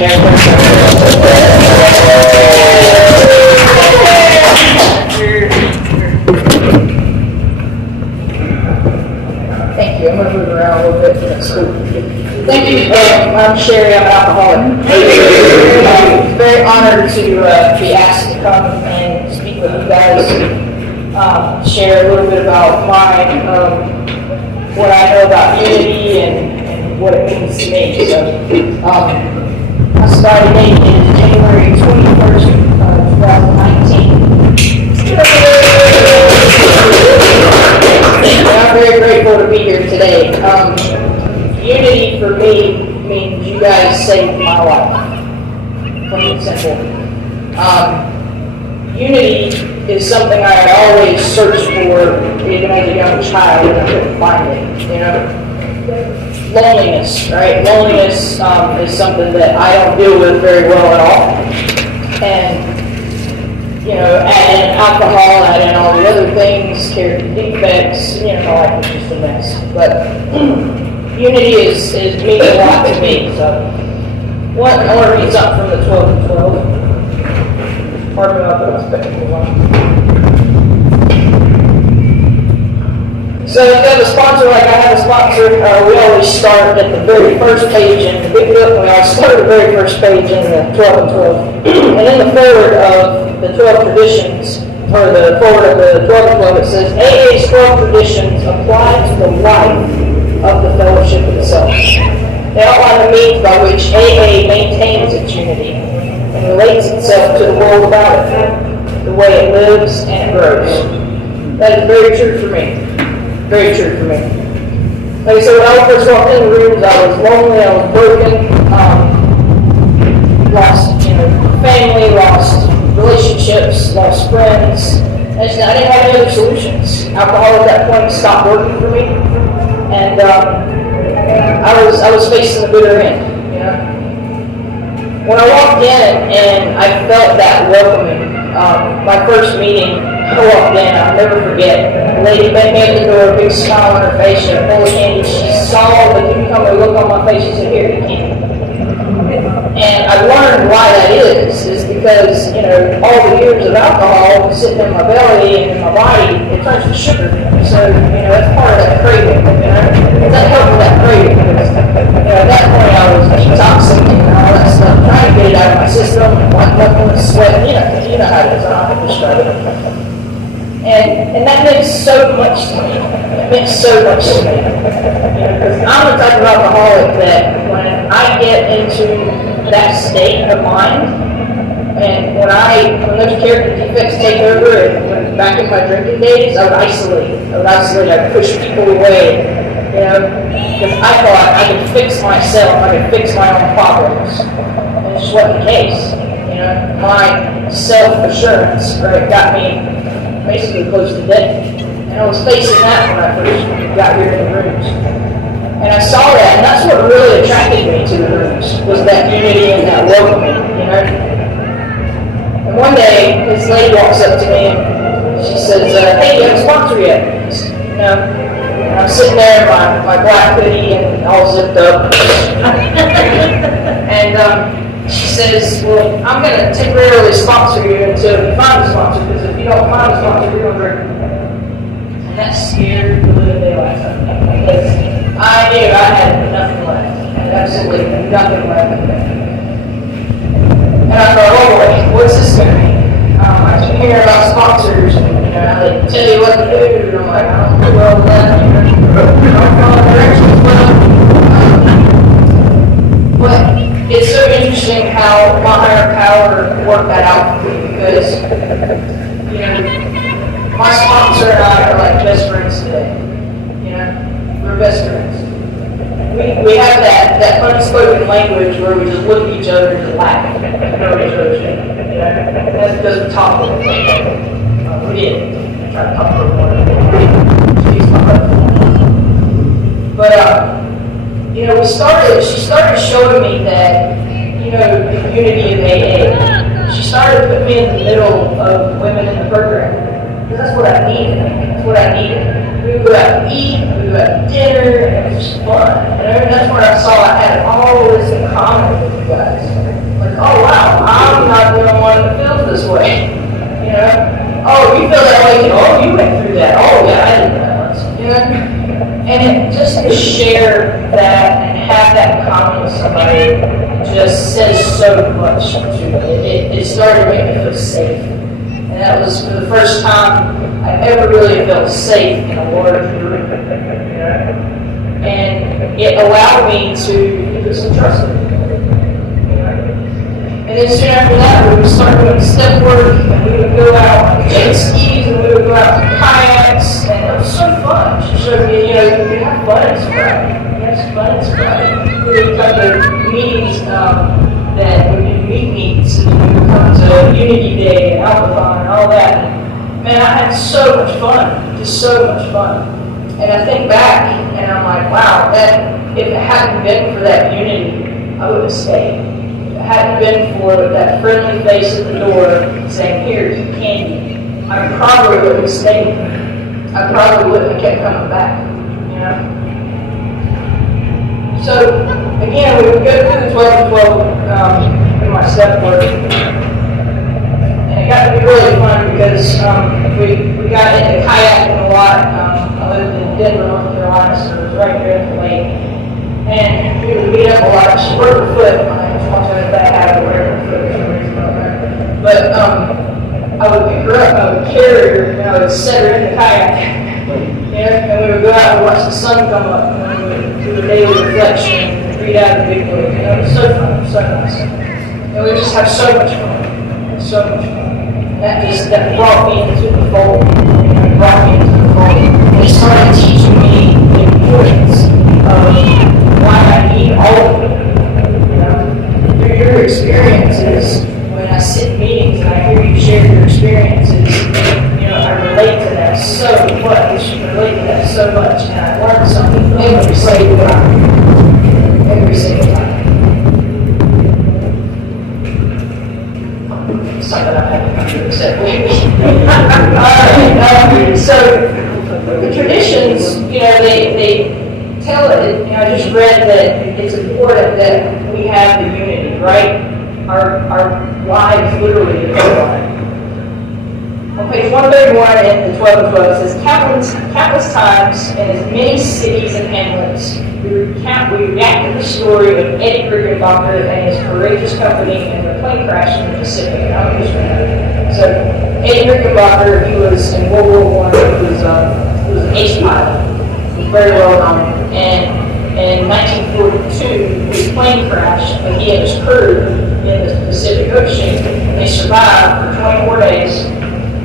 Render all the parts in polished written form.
Thank you. I'm going to move around a little bit. That's cool. Thank you. I'm Sherry. I'm an alcoholic. I'm very honored to be asked to come and speak with you guys. Share a little bit about what I know about unity and what it means to me. So, I started dating January 21st, 2019. I'm very grateful to be here today. Unity for me means you guys saved my life. Plain and simple. Unity is something I had always searched for, even as a young child, and I couldn't find it. You know, loneliness, right? Loneliness is something that I don't deal with very well at all, and you know, add in alcohol, add in all the other things, character defects. You know, my life is just a mess. But unity is means a lot to me. So, I want to read something from the 12 and 12. Pardon me, I'll put my spectacles on. So if you have a sponsor like I have a sponsor, we always start at the very first page in the big book. We always start at the very first page in the 12 and 12. And in the forward of the 12 traditions, or the forward of the 12 and 12, it says, AA's 12 traditions apply to the life of the fellowship itself. They outline the means by which AA maintains its unity and relates itself to the world about it, the way it lives and it grows. That is very true for me. Very true for me. Like I said, when I first walked in the rooms, I was lonely, I was broken, lost, family, lost relationships, lost friends. I didn't have any other solutions. Alcohol at that point stopped working for me, and I was facing the bitter end. When I walked in and I felt that welcoming, my first meeting, I walked in, I'll never forget. The lady met me at the door, a big smile on her face, she had full of candy. She saw the newcomer look on my face, she said, "Here, you candy." And I learned why that is because, all the years of alcohol sitting in my belly and in my body, it turns to sugar. So, that's part of that craving, It doesn't help with that craving because, at that point I was detoxing and all that stuff, trying to get it out of my system, like nothing was sweating, you know how it is, I don't have to describe it. And that meant so much to me. It meant so much to me. Because I'm the type of alcoholic that when I get into that state of mind, and when those character defects take over, and when back in my drinking days, I would isolate. I'd push people away, because I thought I could fix myself, I could fix my own problems. And it just wasn't the case. My self-assurance, got me basically close to death. And I was facing that when I first got here in the rooms. And I saw that, and that's what really attracted me to the rooms, was that unity and that welcoming, And one day, this lady walks up to me, and she says, "Hey, you have a sponsor yet?" And I'm sitting there in my black hoodie and all zipped up. And she says, "Well, I'm going to temporarily sponsor you until you find a sponsor, because if you don't find a sponsor, you're going to drink." And that scared the living daylights out of me, because I knew I had nothing left. Absolutely nothing left. And I thought, oh boy, what's this going to be? I keep hearing about sponsors, and they tell you what to do, and I'm like, I don't do well with that. I don't follow directions well. But it's so interesting how my higher power worked that out for me, because, my sponsor and I are like best friends today. We're best friends. We have that unspoken language where we just look at each other and laugh at each other's things. That's because we talk a little bit. We did. Try to talk a little more. She's my husband. But, she started showing me that, the unity of AA. She started putting me in the middle of women in the program. Because that's what I needed. We would go out and eat, we would go out to dinner, and it was just fun. And that's where I saw I had all this in common with you guys. Like, oh wow, I'm not the only one that feels this way. You know? Oh, you feel that way too. Oh, you went through that. Oh yeah, I did that once. You know? And it, just to share that and have that in common with somebody just says so much to me. It started to make me feel safe. And that was for the first time I ever really felt safe in a large group. You know? And it allowed me to put some trust in it. You know? And then soon after that, we would start doing step work, and we would go out on jet skis, and we would go out to kayaks, and it was so fun. She showed me, you know, you can have fun and sobriety. You have fun and sobriety. We would come to meetings that would be meetings, and we would come to Unity Day and Alphathon and all that. Man, I had so much fun, just so much fun. And I think back, and I'm like, wow, that if it hadn't been for that unity, I would have stayed. If it hadn't been for that friendly face at the door saying, here, eat candy, I probably wouldn't have stayed. I probably wouldn't have kept coming back, you know? So, again, we would go through the 12 in my step work. And it got to be really fun because we got into kayaking a lot. I lived in Denver, North Carolina, so it was right there at the lake. And we would meet up a lot. She broke her foot. I just want to have that habit of wearing her foot for some reason. But I would pick her up, I would carry her, and I would set her in the kayak. And we would go out and watch the sun come up, and we would do a daily reflection and read out the big book. And it was so fun, it was so nice. And we just have so much fun, so much fun. That brought me into the fold. It brought me into the fold. And it started teaching me the importance of why I need all of it. You know? Through your experiences, when I sit in meetings and I hear you share your experiences, you know, I relate to that so much. I relate to that so much. And I learn something every single time. Every single time. Something I've had to come to accept lately. So the traditions, you know, they tell it. You know, I just read that it's important that we have the unity, right? Our lives literally depend on it. On page 131 in the 12 and 12, it says, countless times in as many cities and hamlets, we reacted the story of Eddie Rickenbacker and his courageous company in the plane crash in the Pacific. And I'm just gonna, so Eddie Rickenbacker, he was in World War I. He was an ace pilot. He was very well known. And in 1942, his plane crashed, and he and his crew in the Pacific Ocean. They survived for 24 days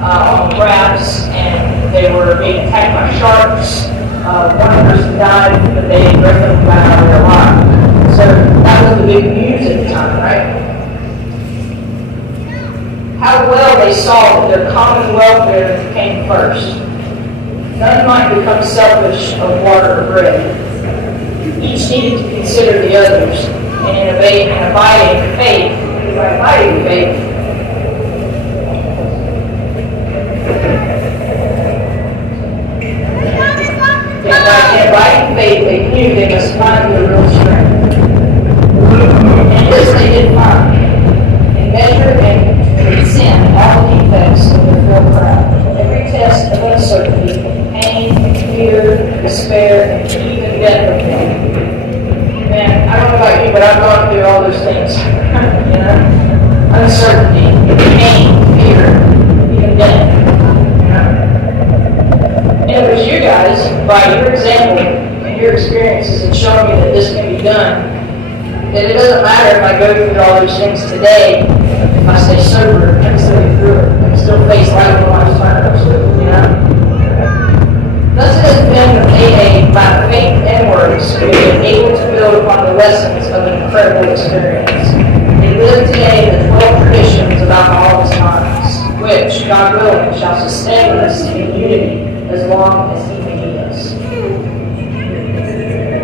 on rafts, and they were being attacked by sharks. One person died, but they reckoned got out of their life. So that was the big news at the time, right? How well they saw that their common welfare came first. None might become selfish of water or bread. Each needed to consider the others, and in abiding faith, they knew they must find their real strength. And this they did find. And measure and transcend all the defects of their frail craft. Every test of uncertainty, pain, fear, despair, and even death of pain. Man, I don't know about you, but I've gone through all those things. You know? Uncertainty, pain, fear, even death. And it was you guys, by your example and your experiences, that showed me that this can be done. That it doesn't matter if I go through all those things today, if I stay sober, I can still get through it. I can still face life when life's turns, you know? Thus it has been with AA by faith and works, we have been able to build upon the lessons of an incredible experience. They live today the 12 traditions of Alcoholics Anonymous, which, God willing, shall sustain us in unity as long as He may need us.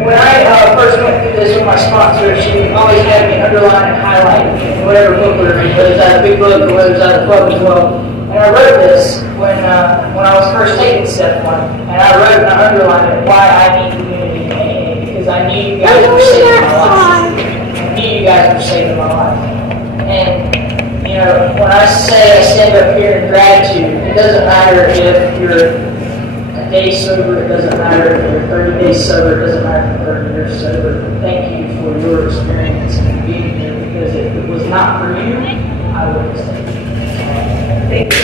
When I first went through this with my sponsor, she always had me underline and highlight whatever book we were reading, whether it was out of the big book or whether it was out of 12 and 12. And I wrote this, when I was first taking step one, and I wrote and I underlined it, why I need community in AA, because I knew you guys were saving my life. I knew you guys were saving my life. And, you know, when I say I stand up here in gratitude, it doesn't matter if you're a day sober, it doesn't matter if you're 30 days sober, it doesn't matter if you're 30 years sober. Thank you for your experience and being here, because if it was not for you, I wouldn't stay. Thank you.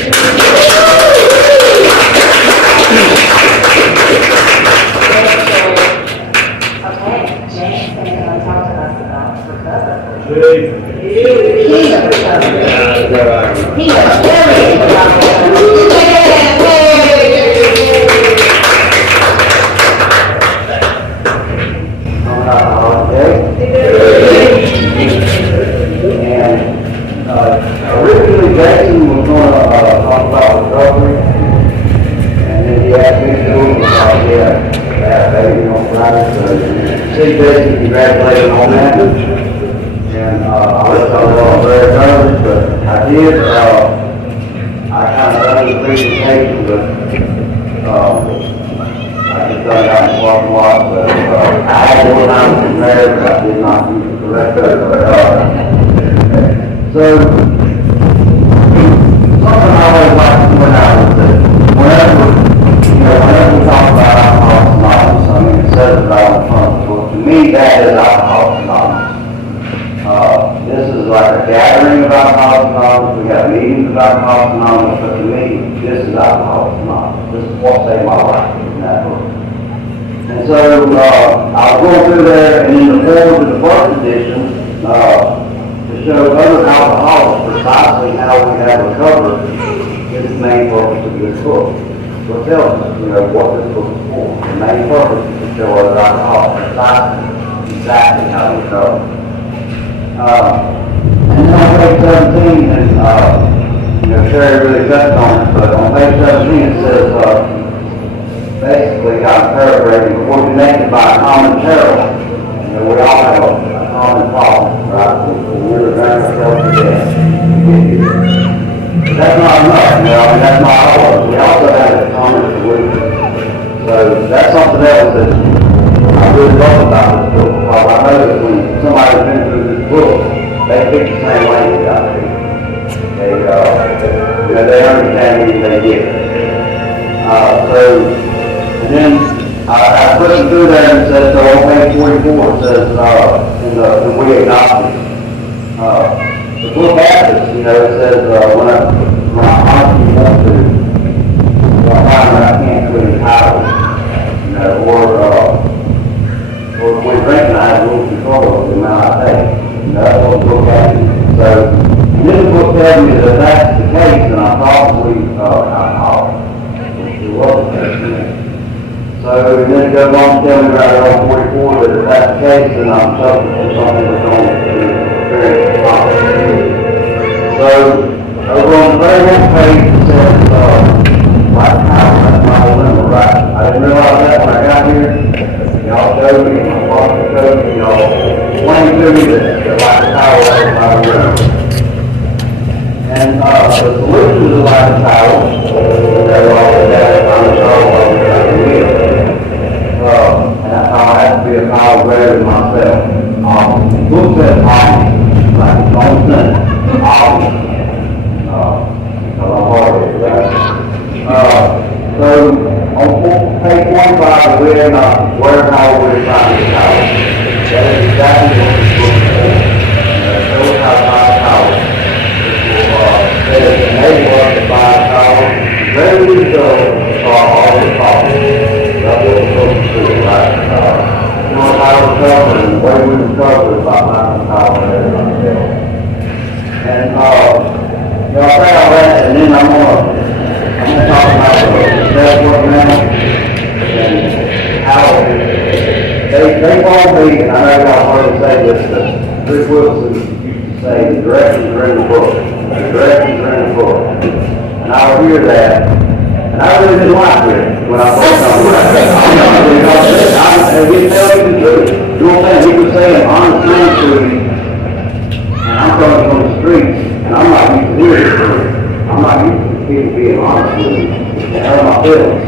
Okay, James is going to talk to us about recovery. He knows everything about Originally, Jason was going to talk about recovery, and then he asked me to do it because he had a baby on Friday, so see Jason, congratulations on that. And I let y'all know I'm very nervous, but I did, I kind of done the presentation, but I just done it out in the parking lot, but I had more time to prepare, but I did not use the correct so, something I always like to point out is that whenever we talk about Alcoholics Anonymous, I mean, it says it right on front, well, to me, that is Alcoholics Anonymous. This is like a gathering of Alcoholics Anonymous, we have meetings of Alcoholics Anonymous, but to me, this is Alcoholics Anonymous. This is what saved my life in that book. And so, I was going through there, and in the form of the first edition, to show other alcoholics precisely how we have recovered is the main purpose of this book. So it tells us, what this book is for. The main purpose is to show other alcoholics precisely exactly how to recover. And then on page 17, and Sherry really touched on it, but on page 17 it says, basically, I'm paraphrasing, we're connected by a common peril. We all have a common problem, right? We're drowning ourselves to death to get here. But that's not enough, that's not all. We also have a common solution. So that's something else that I really love about this book, because I know that when somebody's been through this book, they speak the same language out there. They understand what they get. And then I put them through there and it says, so on page 44, it says, in We Agnostic, the book after, it says, when I honestly want to, I find that I can't really hide, or when drinking, I have a little control of the amount I take. That's what the book after. So, and then the book tells me that if that's the case, then I'm probably alcoholic, which it was the case. So, and then it goes on to tell me right on 44 that if that's the case, then I'm suffering from something that's going to very complicated. So, over on the very next page, it says, like power, that's my dilemma, right? I didn't realize that when I got here. Y'all showed me, my father showed me, y'all explained to me that like power, that's my dilemma. And the solution to like power, they're all that I'm sure and that's how I have to be a power greater than myself. The book says obvious, like it's on sentence, obvious. Because I'm hard for that. So on page 45, we are not where power we're trying to power. That is exactly what this book is for. It shows how to find power. It will enable us to find power. Ready to go to solve all the problems. That's what we're supposed to do, right? Knowing how to recover and the way we recover is by finding power in everybody else. And, I say all that, and then I'm gonna talk about the best work now and how they call me, and I know y'all heard me say this, but Rick Wilson used to say, the directions are in the book. The directions are in the book. And I would hear that. And I really didn't like it when I first started writing. I'm not going to tell you the truth. You know what I'm saying? He was saying honest things to me, and I'm coming from the streets, and I'm not used to hearing the truth. I'm not used to people being honest with me. my feelings,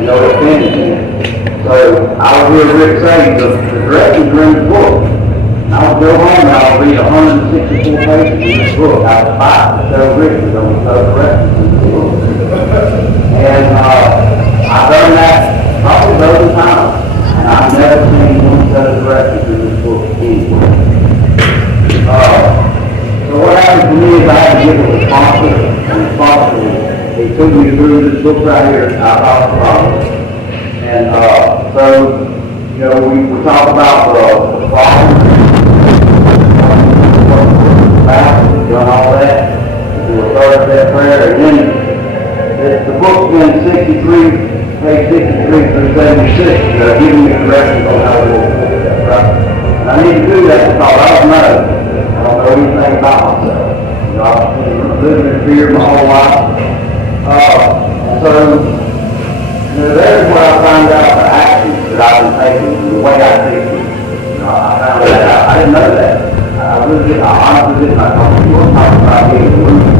you know, it offended me. So I would hear Rick say the directions are in the book. And I would go home and I would read 164 pages in this book. I would fight to show Rick that there was no directions in the book. And I've done that probably a dozen times. And I've never seen one set of directions in this book anywhere. So what happened to me is I had to give a sponsor, and the sponsor, he took me through this book right here, Out the Promise. And so, you know, we talk about the problem, done all that, do a third step prayer, and then the book's been 63, page 63 through 76, giving me directions on how to go forward, right? And I need to do that because I don't know anything about myself. You know, I've been living in fear my whole life. And so, you know, there's where I found out the actions that I've been taking, the way I think. You know, I found that out. I didn't know that. I really didn't. I honestly didn't. I thought you were talking about being a loser.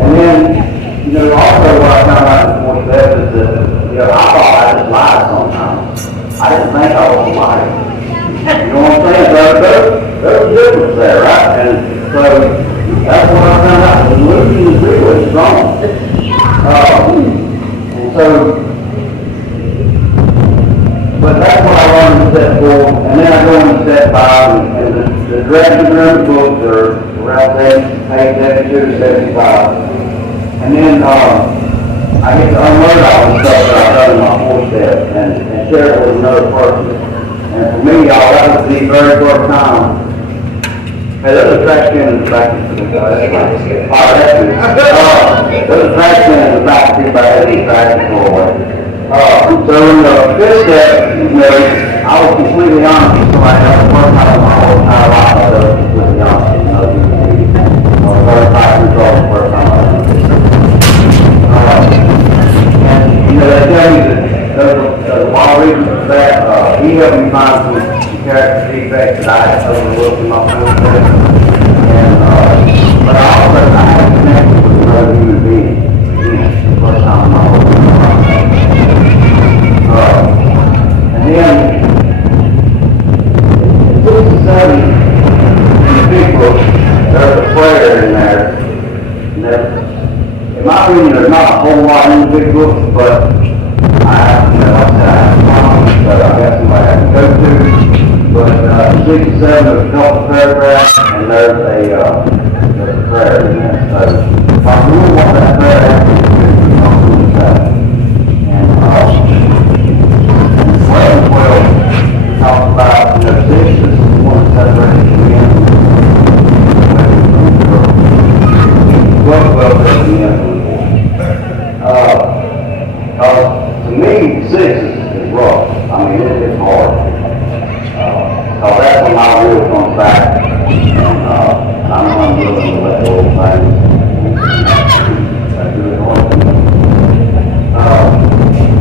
And then, you know, also what I found out in the fourth step is that, you know, I thought I just lied sometimes. I didn't think I was lying. You know what I'm saying? There's a difference there, right? And so that's what I found out. The losing is real, it's wrong. And so, but that's what I learned in step 4, and then I go into step 5, and the directions are in the book are around page 72 to 75. And then I get to unlearn all the stuff that I've done in my 4th step and share it with another person. And for me, y'all, that was the very first time. Hey, there's a trash can in the back of the car. That's right. There's a trash can in the back of the car. It's trash can away. So in the 5th step, you know, I was completely honest with somebody. That was the first time in my whole entire life I was completely honest. You know, I was 35 years old the first time I was and, you know, they tell me that there's a lot of reasons for that. He helped me find some character defects that I had overlooked in my 4th step. And, but I also had a connection with another human being. The first time in my whole life. And then, in 67, in the big book, there's a prayer in there. In my opinion, there's not a whole lot in the big book, but I, you know, like I said, I have problems that I got somebody I can go to. But in 67, there's a couple paragraphs, and there's a prayer in there. So if I really want that prayer, I have to do that. And 12 talks about, you know, 6 is one separation from the end. 12 is the end. To me, 6 is rough. I mean, it's hard. That's when my will comes back, and I'm unwilling to let go of things. Do it hard.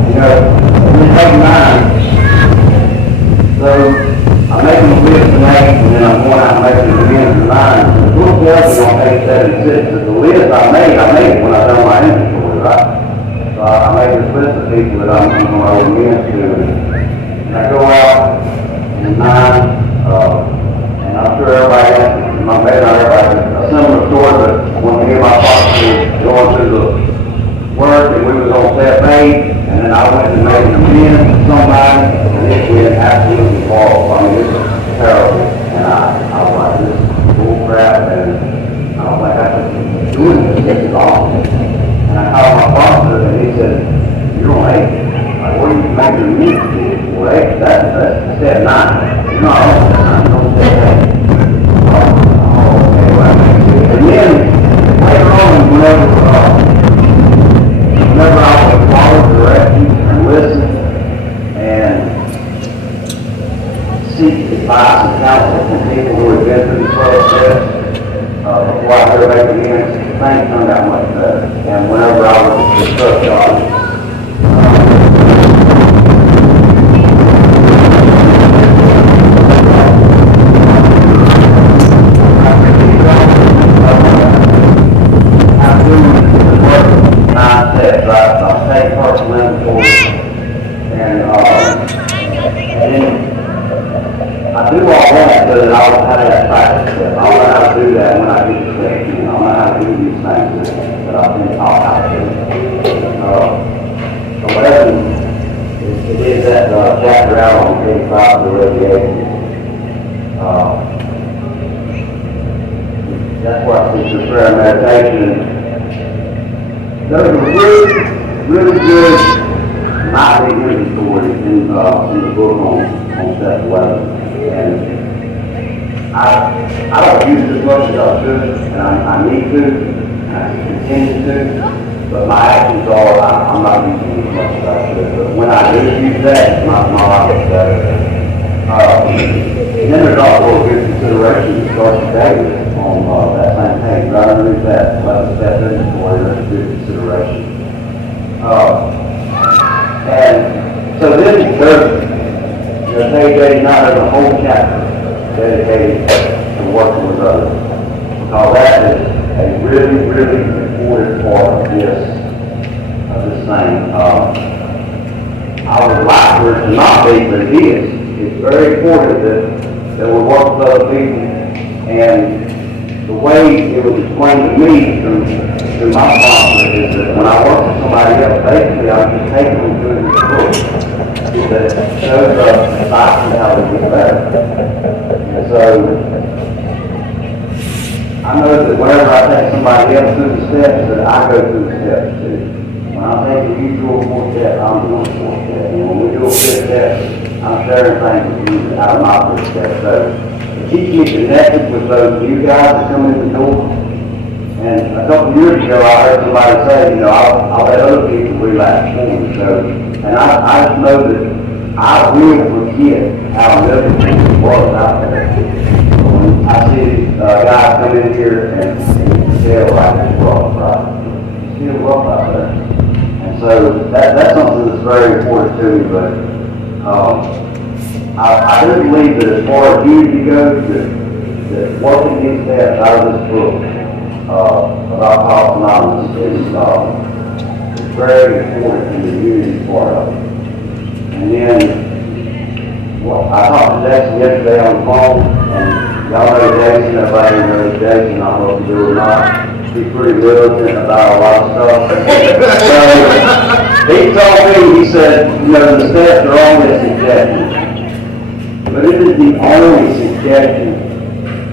You know, we take 9. So I'm making a list of 8, and then I'm going out and making a list of 9. The book tells me on page 76 that the list I made it when I done my inventory, right? So I made this list of people that I'm going to amend to, and I go out and 9, and I'm sure everybody has, maybe not everybody, a similar story, but when me and my partner going through the work, and we was on step 8, and then I went and made an amendment to somebody, and it went absolutely horrible. I mean, it was terrible, and I was like, this is bull crap, and I was like, I just doing this is awful. And I called my partner, and he said, you're on 8. Like, what are you making a music? Well, 8, that's step 9. You're not on step 9, you're on step 8. Oh, okay, well, and then, later on, whenever I would follow directions and listen, and seek advice and counsel from people who had been through the 12 steps, before I heard back again, things turned out much better. And whenever I was discussed on that I don't have that practice. I'll learn how to do that when I get to that. I'll learn how to do these things that I've been taught how to do. So whatever it is that chapter out on page 5 of the radiation. That's why I teach the prayer and meditation. Those are really good, mighty healing stories in the book on step 11. And I don't use it as much as I should, and I need to, and I continue to, but my actions are, I'm not using it as much as I should. But when I do use that, my life is better. And then there's also a good consideration to start today on that same page, right underneath that 11 step inventory, there's a good consideration. And so then there's page 89, there's a whole chapter dedicated to working with others. Because that is a really, really important part of this thing. I would like for it to not be, but it is. It's very important that we work with other people, and the way it was explained to me through my sponsor is that when I work with somebody else, basically I'm just taking them through this book that shows us exactly how to get better. And so I know that whenever I take somebody else through the steps, that I go through the steps too. When I take a usual 4 step, I'm doing 4 step. And when we do a 5th step, I'm sharing things with you out of my 5th step. So it keeps me connected with those new guys that come in the door. And a couple of years ago, I heard somebody say, I'll let other people relapse for me. So, and I just know that I will forget how miserable it was out there. When I see guys come in here and tell like it's rough, right? It's still rough out there. And so that's something that's very important to me. But I do believe that as far as unity goes, that working these steps out of this book about Al-Anon is very important in the unity part of it. And then, I talked to Jason yesterday on the phone, and y'all know Jason, everybody knows Jason, I don't know if you do or not. He's pretty militant about a lot of stuff. So, he told me, he said, the steps are only a suggestion. But it is the only suggestion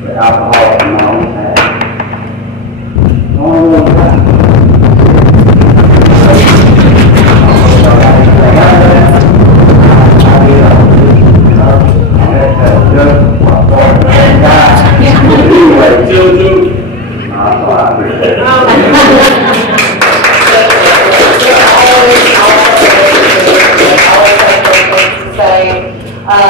that Alcoholics Anonymous has. The only one that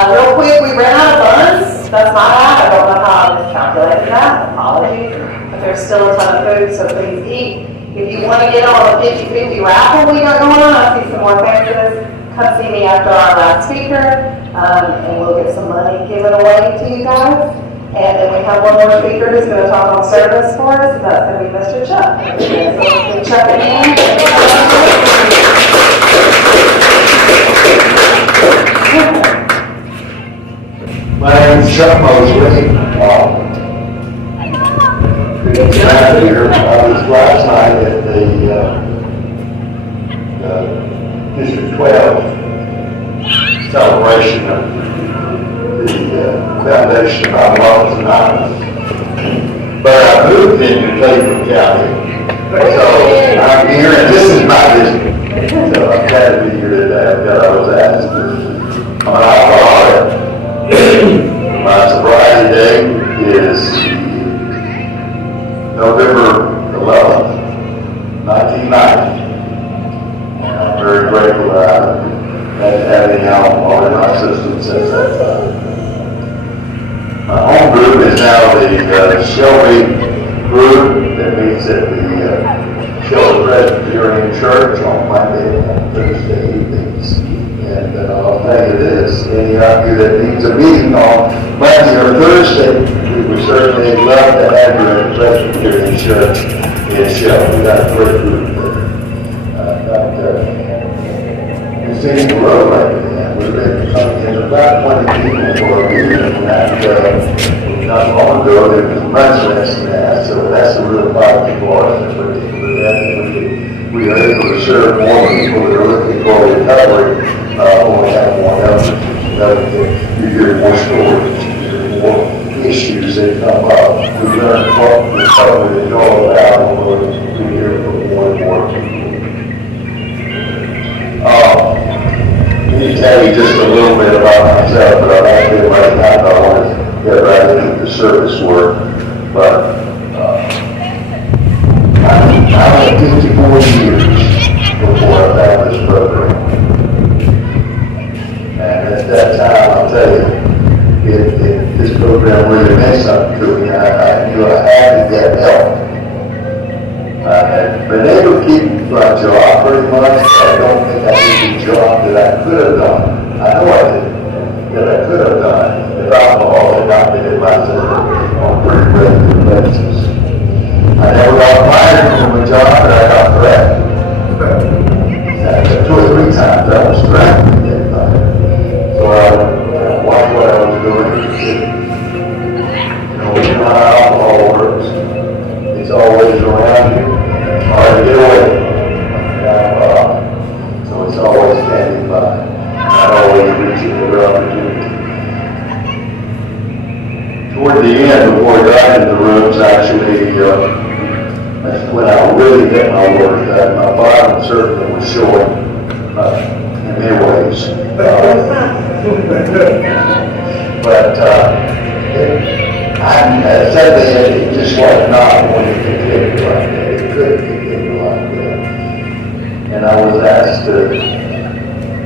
Real quick, we ran out of funds. That's my bad. I don't know how I miscalculated that. Apologies. But there's still a ton of food, so please eat. If you want to get on a 50-50 raffle we got going on, I see some more faces. Come see me after our last speaker, and we'll get some money given away to you guys. And then we have one more speaker who's going to talk on service for us, and that's going to be Mr. Chuck. So Chuck again. My name is Chuck Mosley. Good to have you here. I was last night at the District 12 celebration of the Foundation of Al-Anon Anonymous. But I moved into Cleveland County, so I'm here, and this is my district. So I'm glad to be here today. I was asked. I'm an alcoholic. My sobriety date is November 11th, 1990. And I'm very grateful that I've had any alcohol in my system since that time. My home group is now the Shelby group that meets at the Shelby Presbyterian Church on Monday and Thursday evenings. And I'll tell you this, any of you that needs a meeting on Monday or Thursday, we would certainly love to have you at the Presbyterian Church in Shelby. We've got a great group there. You see the road right there. We've been coming in about 20 people for a meeting. and not long ago, there was much less than that, so that's a real positive for us. We are able to serve more people that are looking for recovery, when we have more numbers. You hear more stories, you hear more issues that come up. We learn what recovery is all about, and we hear from more and more people. Let me tell you just a little bit about myself, but I'm not getting right now. I want to get right into the service work. But I went 54 years before I found this program. And at that time, I'll tell you, this program really meant something to me. I knew I had to get help. I had been able to keep my job pretty much. I don't think I did the job that I could have done. I know I did, that I could have done if alcohol had not been in my system on a pretty regular basis. I never got fired from a job, but I got threatened. 2 or 3 times I was threatened to get fired. So I watched what I was doing. You know how alcohol works. It's always around you. Hard to get away. So it's always standing by. Not always reaching for opportunity. Toward the end, before I got into the rooms, actually, that's when I really hit my work. My bottom certainly was showing in many ways. But I said that it just was not when it continued like that. It could continue like that. And I was asked to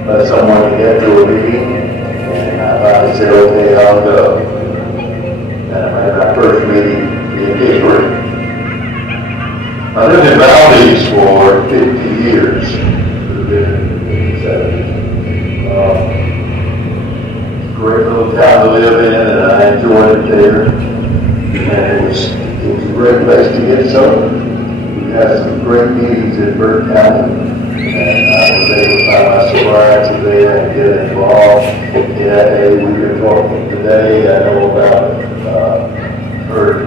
let someone get to a meeting, and I finally said, okay, I'll go. And I had my first meeting in Pittsburgh. I lived in Valdez for 50 years. Great little town to live in, and I enjoyed it there. And it was a great place to get sober. We had some great meetings in Burke County, and I was able to find my sobriety there and get involved in AA. We were talking today, I know about, heard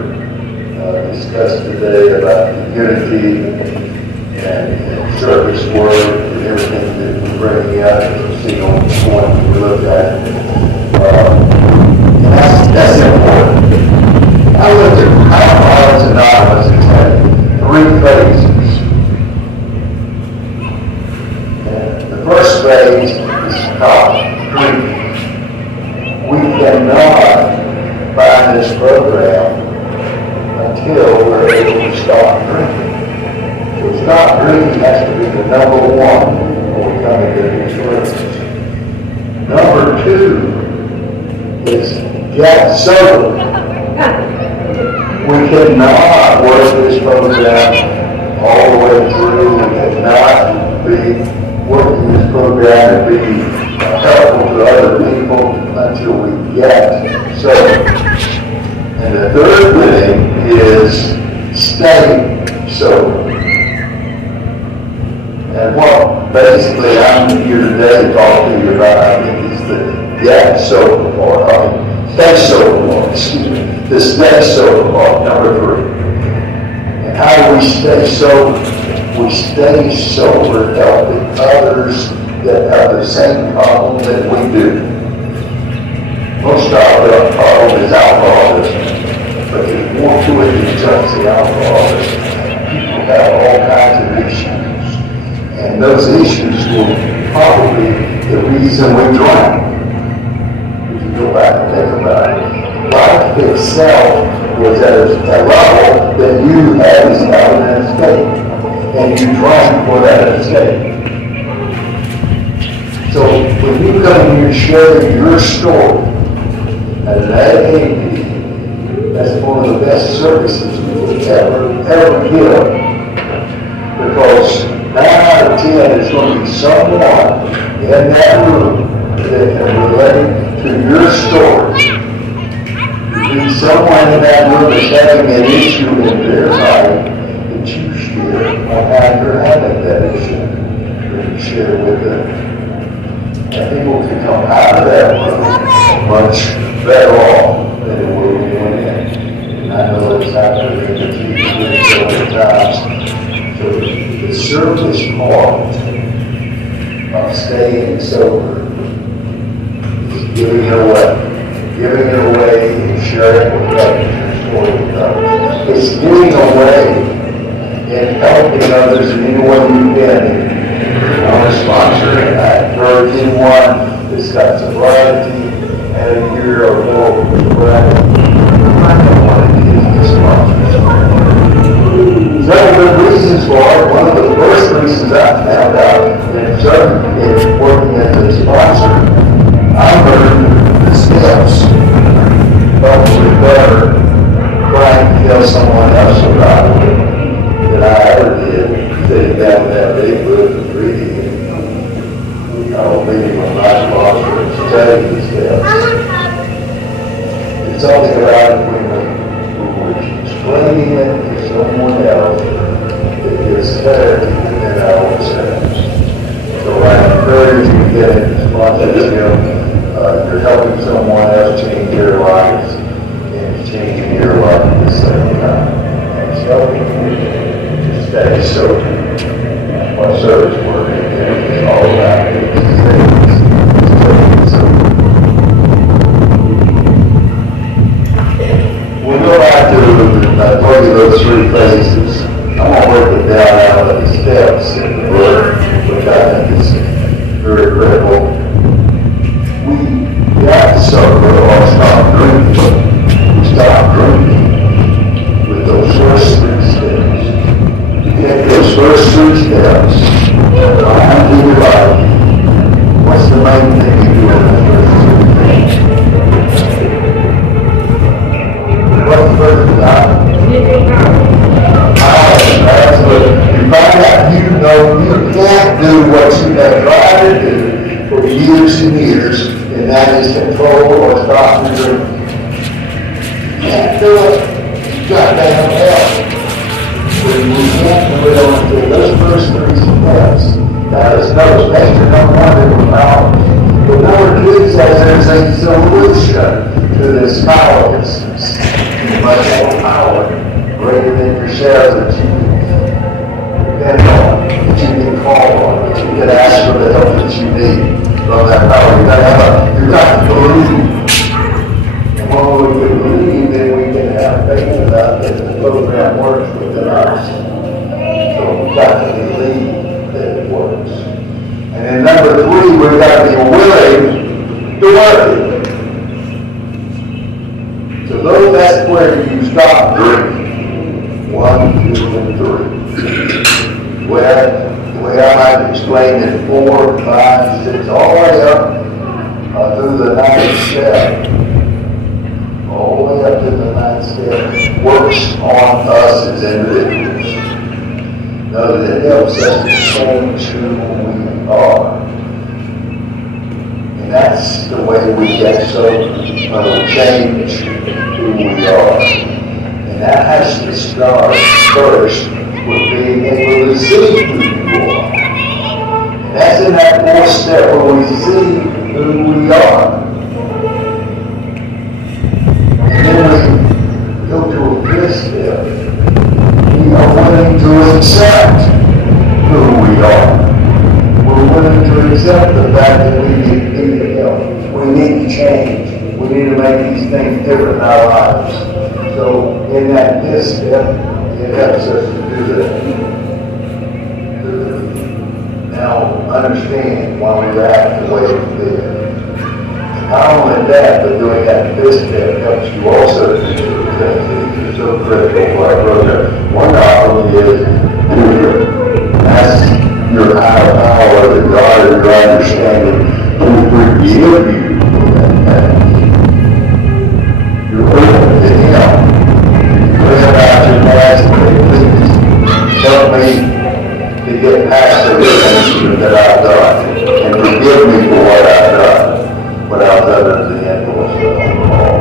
discussed today about unity and service work and everything that we're bringing out and see on the point we look at. That's important. I looked at Alcoholics Anonymous and had 3 phases. And the first phase is called drinking. We cannot find this program until we're able to stop drinking. So stop drinking has to be the number 1 when we come into these rooms. Number 2 is get sober. We cannot work this program all the way through. We cannot be working this program and be helpful to other people until we get sober. And the third thing is stay sober. And what basically I'm here today to talk to you about, I think, is the get sober part. Stay sober part, excuse me. The stay sober part, number 3. And how do we stay sober? We stay sober helping others that have the same problem that we do. Most of our problem is alcoholism, but there's more to it than just the alcoholism. People have all kinds of issues, and those issues will probably be the reason we drink. If you go back and think about it, life itself was at a level that you had as an escape, and you drank for that escape. So when you come here sharing your story as an AA meeting, that's one of the best services you will ever give. Because 9 out of 10 is going to be someone in that room that can relate to your story. Be someone in that room that's having an issue in their life that you share on how you're having that issue, that you share with them. And people can come out of that room much better off than it would when we went in. And I know it's happened in the TV so many times. So the service part of staying sober is giving it away. Giving it away and sharing with others, your story with others. It's giving away and helping others in any way you've been. I want to sponsor, and I encourage anyone that's got sobriety and a year or more of sobriety. I don't want to give you sponsors. Several good reasons for it. One of the first reasons I found out in working as a sponsor, I learned the steps probably better trying to tell someone else about it than I ever did sitting down that big book and reading it. I don't think when my sponsor and studying these steps. It's something about it when we're explaining it to someone else that gives clarity within our own selves. So I encourage you to get into sponsorship. You're helping someone else change their lives and it's changing your life at the same time. And it's helping you to stay sober. What service work is all about is staying sober. We'll go back to told you those three phases. I'm going to break it down out of the steps in the book, which I think is very critical. We have to sober or stop drinking. We stop drinking with those first three steps. You get those first three steps, how do you life? What's the main thing you do in the first three things? What's the first stop? Absolutely. You find out you know you can't do what you have tried to do for years and years, and that is control or stop the drinking. You can't do it. You got to have help. When we can't do it on those first three steps, that is no major number one power. But number two says there's a solution to this powerlessness. You must have power greater than yourself that you can depend on, that you can call on, that you can ask for the help that you need. From that power, you got to believe. And when we believe, then we can have faith about that the program works within us. So we've got to believe that it works. And then number three, we've got to be willing to work it. So that's where you stop drinking. 1, 2, and 3. Well, the way I might explain it, 4, 5, 6, all the way up through the 9th step. All the way up to the 9th step works on us as individuals. Know that it helps us to change who we are. And that's the way we get sober. Change who we are. And that has to start first with being able to see who you are. And that's in that 4th step where we see who we are. And then we go to a 5th step. We are willing to accept who we are. We're willing to accept the fact that we need help. We need to change. We need to make these things different in our lives. So in that 5th step, it helps us to do that. Now, understand why we act the way we did. Not only that, but doing that 5th step helps you also to do the things that are so critical for our program. One problem is ask your higher power, the God of your understanding, to forgive you for that past. You're open to Him. Pray about your past and please help me to get past the things that I've done and forgive me for what I've done when I was under the influence of alcohol.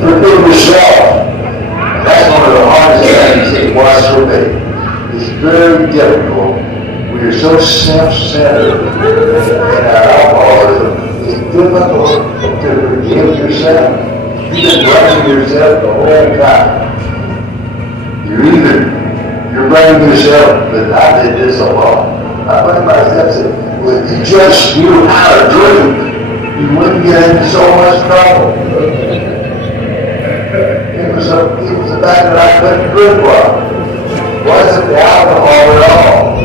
Forgive yourself. That's one of the hardest things it was for me. It's very difficult. We are so self-centered in our alcoholism. It's difficult to forgive yourself. You've been blaming yourself the whole time. You're blaming yourself that I did this alone. I blame myself that well, if you just knew how to drink, you wouldn't get into so much trouble. It was the fact that I couldn't drink well. It wasn't the alcohol at all.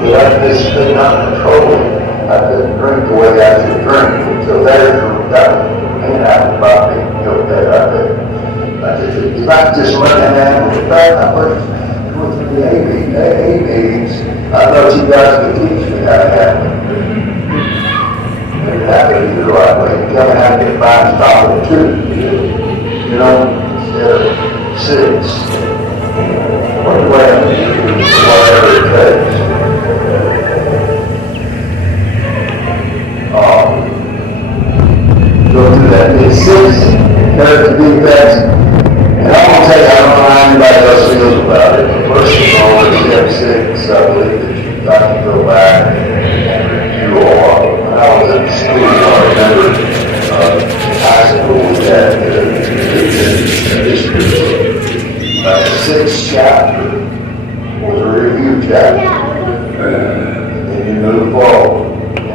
But I just could not control it. I couldn't drink the way I should drink. So there's that ain't happened about me. Okay, if I just let that happen, in fact, I went to the AA meetings. I thought you guys could teach me how to have it. And you have to do the right way. You gotta have to get by and stop at 2. You know, instead of 6. Or 12. Whatever it takes. Go through that. It's 6 character defects. And I'm going to tell you, I don't know how anybody else feels about it. But first of all, it's step 6. I believe that you've got to go back and review all. When I was in school, I remember high school, we had history. The 6th chapter was a review chapter. And you move forward.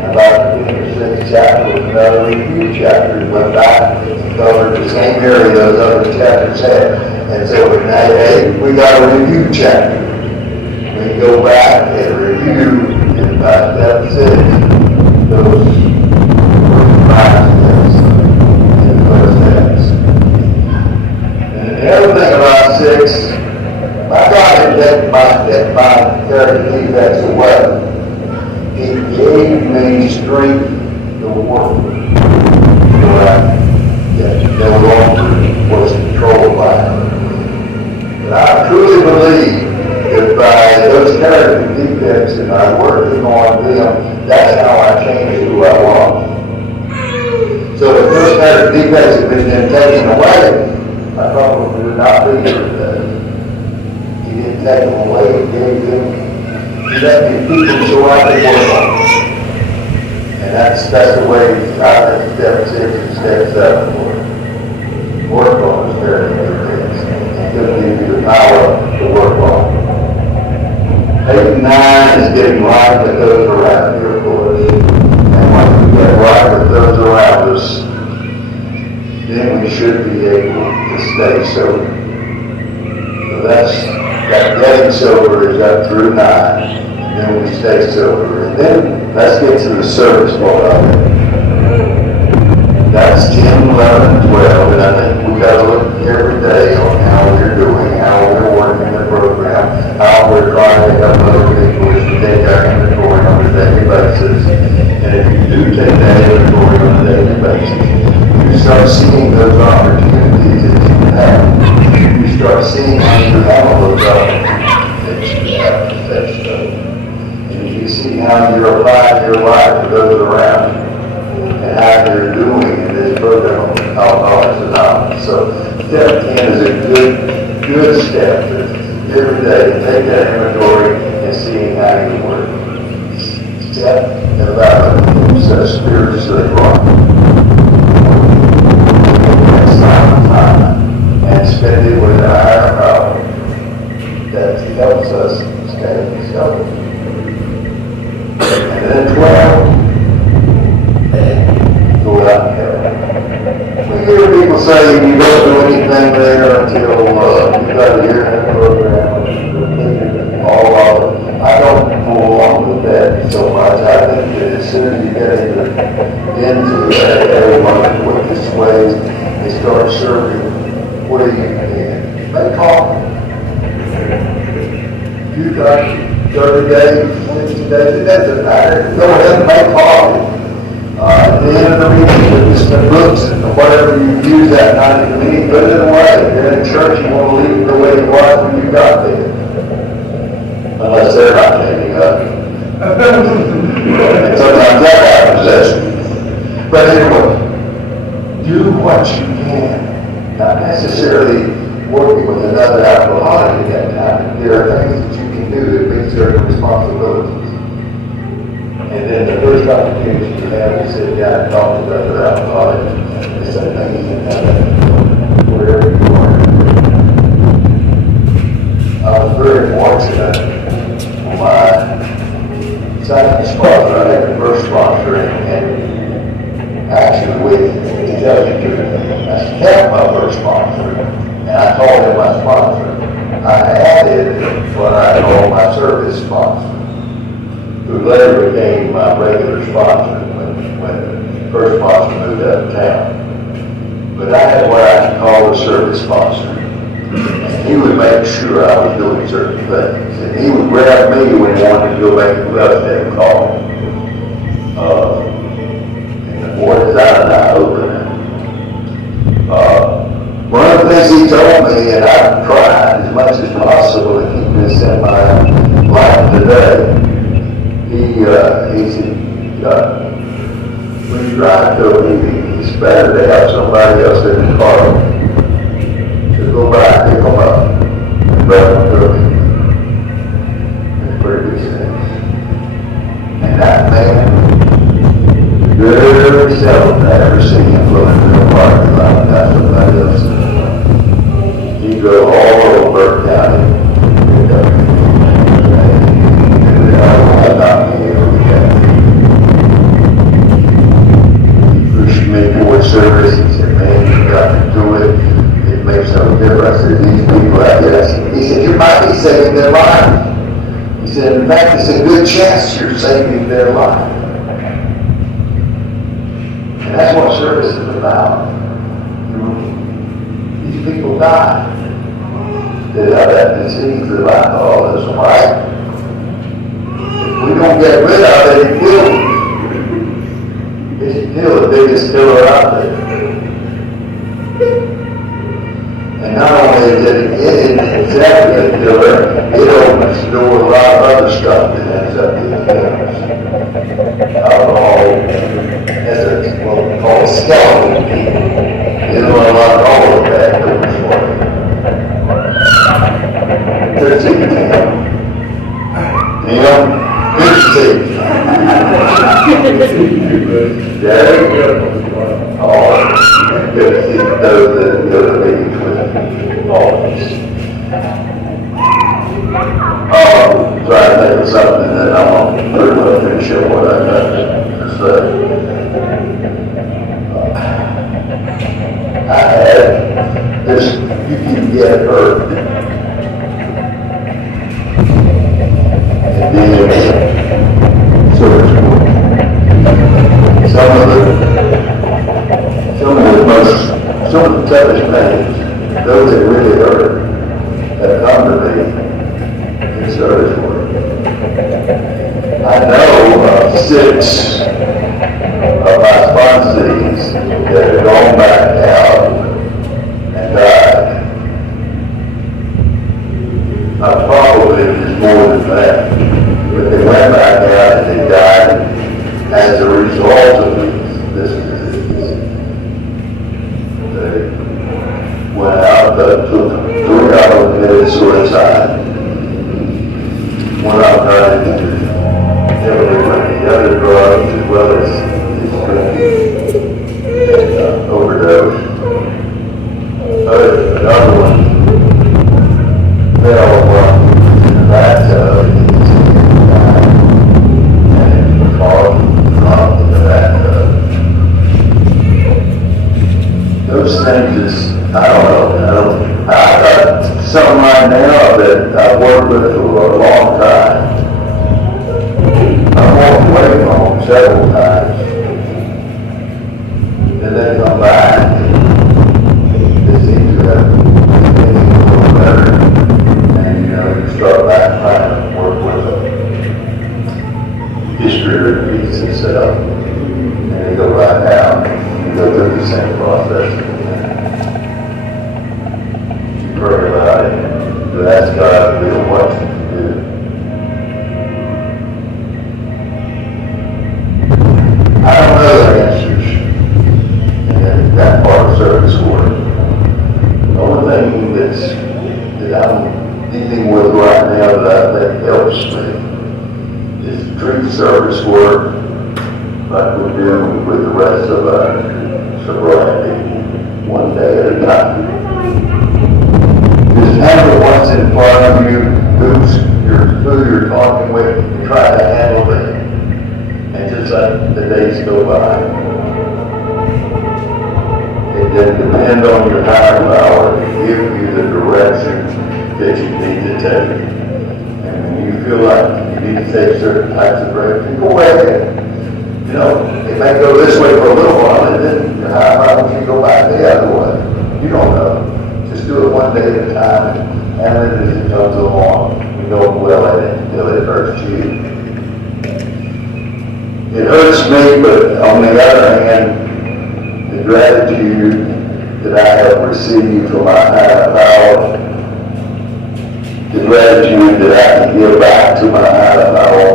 About the 6th chapter was another review chapter. We went back and covered the same area those other chapters had. And so in AA, we got a review chapter. We go back and review in about step 6 those five steps and those steps. And the other thing about 6, my God had taken my character defects away. He gave me strength to work that no longer was controlled by her. But I truly believe that by those character defects and I working on them, that's how I changed who I was. So if those character defects had been taken away, I probably would not be here today. He didn't take them away, he gave them. He let me people so I could work on it. And that's the way I think step 6 and step 7 work. Work on is very good things. It gives you the power to work on. 8 and 9 is getting right with those around you, of course. And once we get right with those around us, then we should be able to stay sober. So that getting sober is up through 9. Then we stay sober. And then let's get to the service part of it. That's 10, 11, 12. And I think we've got to look every day on how we're doing, how we're working the program, how we're trying to help other people to take our inventory on a daily basis. And if you do take that inventory on a daily basis, you start seeing those opportunities that you have. You start seeing how you handle those opportunities that you have to face those. You see how you're applying your life to those around you and how you're doing in this program of Alcoholics Anonymous. So step 10 is a good step to every day to take that inventory and seeing how you work. Step 11 says spiritually wrong. Time and spend it with a higher power that helps us stay sober. And then 12, go out and help. We hear people say you don't do anything there until you got a year in the program, all of it. I don't go along with that so much. I think that as soon as you get into everyone with this way, they start serving where you can. They call me. You got 30 days, 60 days, it doesn't matter. Go ahead and make coffee. At the end of the meeting, just the books and whatever you use that night at the meeting, put it away. If you're in church, you want to leave it the way it was when you got there. Unless they're not taking up. Sometimes that happens. But anyway, do what you can. Not necessarily working with another alcoholic at that time. There are things that you can do that meet certain responsibilities. And then the first opportunity you have, he said, yeah, I talked about it outside. He said, I think you can have that wherever you are. I was very fortunate. My second sponsor, I had the first sponsor, and actually with the judge, I kept my first sponsor, and I called him my sponsor. I added what I call my service sponsor, who later became my regular sponsor when the first sponsor moved out of town. But I had what I call a service sponsor. And he would make sure I was doing certain things. And he would grab me when he wanted to go back to the left and call. And the boy is out and I open it. One of the things he told me, and I've tried as much as possible to keep this in my life today, he said, when you drive to a meeting, it's better to have somebody else in the car to go by and pick them up and bring them to a meeting. It's pretty good sense. And that man, very seldom I ever see him going to the parking lot without somebody else in the car. He drove all over Burke County. I'm not here. Make more service. He said, man, you got to do it. It makes no difference to these people out there. He said, you might be saving their life. He said, in fact, it's a good chance you're saving their life. And that's what service is about. These people die. They have that disease of alcoholism, right? If we don't get rid of it, it kills them. It's still the biggest killer out there. And not only is it exactly a killer, it opens the door to a lot of other stuff that ends up being killers. Alcohol has what we call a skeleton key. It will unlock all of that doors for you. 13 15. Oh, good to see those that go to meetings with all of us. Try to think of something that I want to pretty well finish up what I got to say. I had this, you can get hurt. And then, sort of, some of the toughest things, those that really hurt, have come to me in service work. I know of 6 of my sponsees that have gone back out and died. Probably there's more than that, but they went back out and they died as a result of this disease. They went out, took 3 hours and committed suicide. Went out trying to do the other drugs as well as drinking and overdose. Another one fell from the bathtub and caught in the bathtub. Those things is, I don't know. I got some right now that I've worked with for a long time. I've walked away from them several times. Then they come back and they seem to have been a little better. And you start back trying to work with a history repeats itself. And you go right down and you go through the same process. You pray about it, but ask God to do what you do. I don't know the answers in that part of service work. The only thing that I'm dealing with right now that I think helps me is tree service work like we do with the rest of our sobriety, one day at a time. Just handle what's in front of you, who you're talking with, and try to handle it. And just let the days go by. It doesn't depend on your higher power to give you the direction that you need to take. And when you feel like you need to take certain types of direction, go ahead. You know, it may go this way for a little while, and then your higher power can go back the other way. You don't know. Just do it one day at a time, and then as it comes along, you don't dwell in it until it hurts you. It hurts me, but on the other hand, the gratitude that I have received from my higher power, the gratitude that I can give back to my higher power,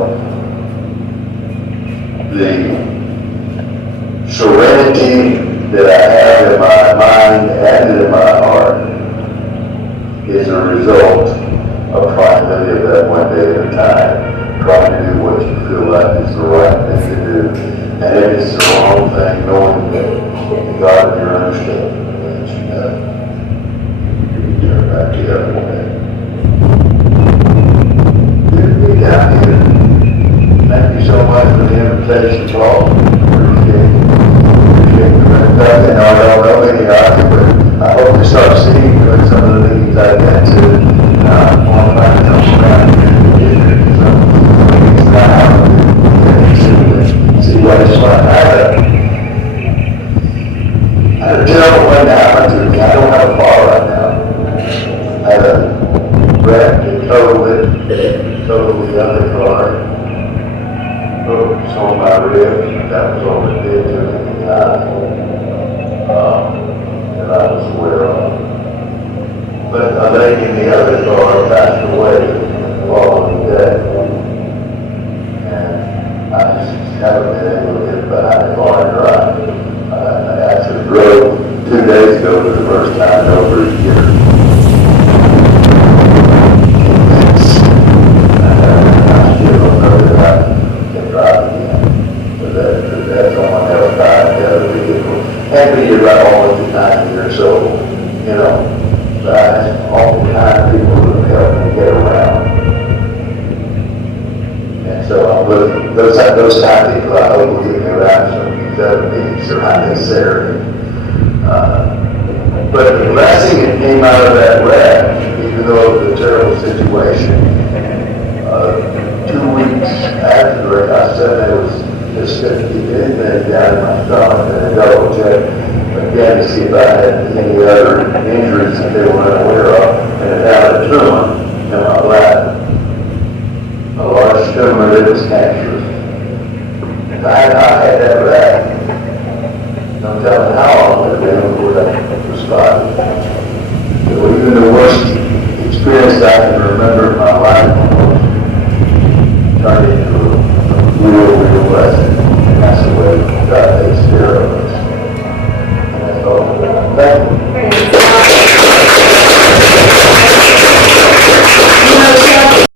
the serenity that I have in my mind and in my heart is a result of trying to live that one day at a time, trying to do what you feel like is the right thing to do. And if it's the wrong thing, knowing that God in your understanding that you know, you can turn back the other way. Good to be down here. Thank you so much for the invitation, Paul. Appreciate it. I don't know any of you, but I hope to start seeing you at some of the meetings I've been to. On my jump around see what it's like. I had a terrible one now to me. I don't have a car right now. I had a wreck that totaled the other car. Broke some of my ribs. That was all it did to me at the time. That I was aware of. But a lady in the other car passed away the following day. And I just haven't been able to get behind the car and drive. I actually drove 2 days ago for the first time in over a year. I still don't know that I can drive again. But that's someone else driving the other vehicle. And be about almost 90 years old, you know. All the kind of people who help me get around. And so I'm with those kind of people. I hope will get me around some of these other meetings are not necessary. But the blessing that came out of that wreck, even though it was a terrible situation, 2 weeks after the wreck, I said there was just anything down in my stomach and a double check. Again, to see if I had any other injuries that they were unaware of, and it had a tumor in my bladder, a large tumor that was cancerous. If I had not had that wreck, don't tell me how long it would have been before that was spotted. So even the worst experience I can remember in my life turned into a real blessing, and that's the way God takes care of us.